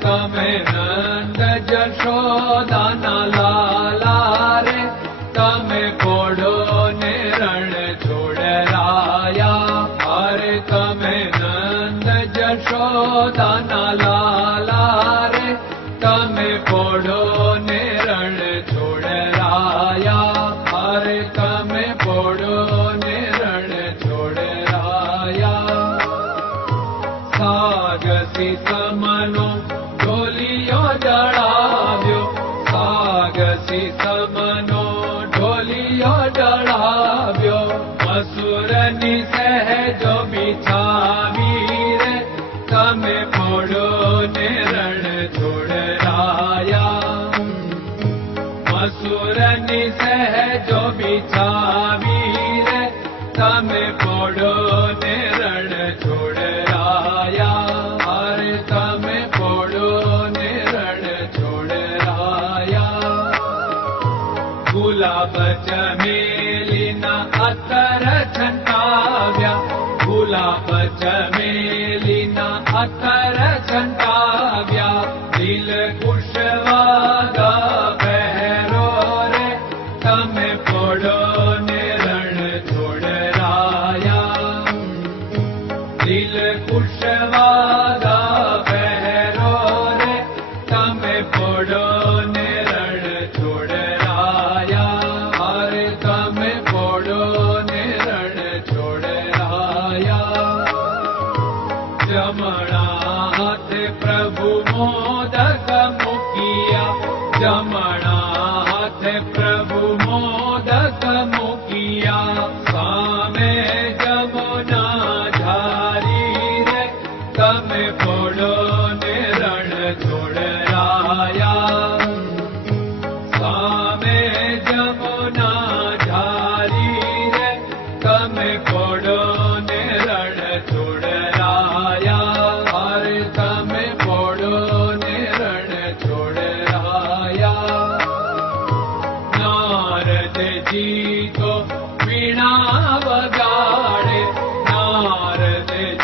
તમે નંદ જશોદાના લાલા રે તમે પોડો ને રણ છોડરાયા અરે તમે નંદ જશોદાના લાલા રે તમે પોડો छावी तमे पडो निोड रायामे पडो निो राया गुलाब जलिना अकर चाव्या अतर छंटाव्या। दिल चाव्यालुशवा Lord.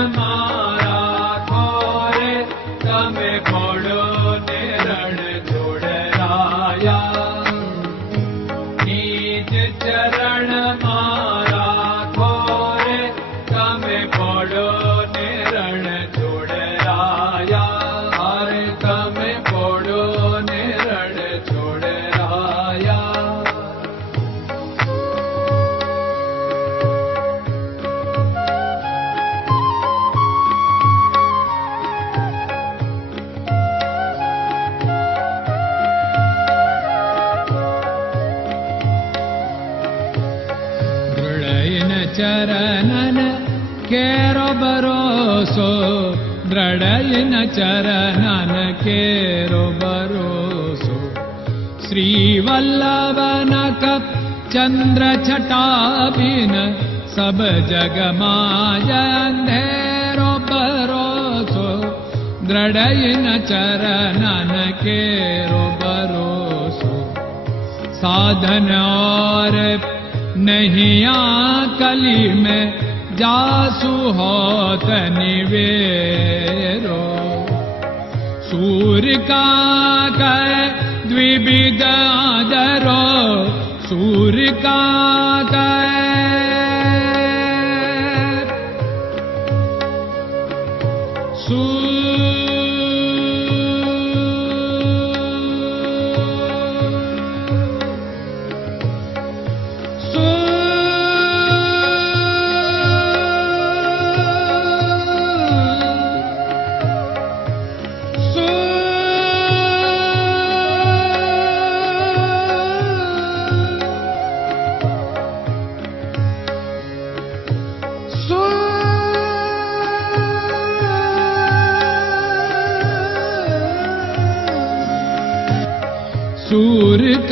Namah. चरणन केरो भरोसो दृढयिन चरणन केरो भरोसो श्रीवल्लभन कप चन्द्र छटाबिन सब जग माया अंधेरो भरोसो दृढयिन चरणन केरो भरोसो साधन और नहीं कली में जासु कह द्विविध आदरो सूर्य का कह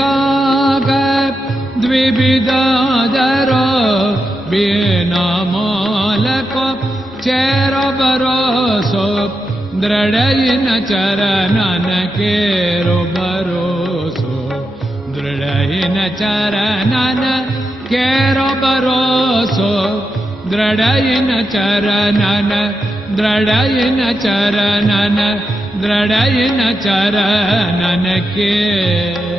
काग दविविधरो चेर भरोसो दृढयिन चरणन केर भरोसो दृढयिन चरणन केरो भरोसो दृढयिन चरणन दृढयिन चरणन दृढयिन चरणन के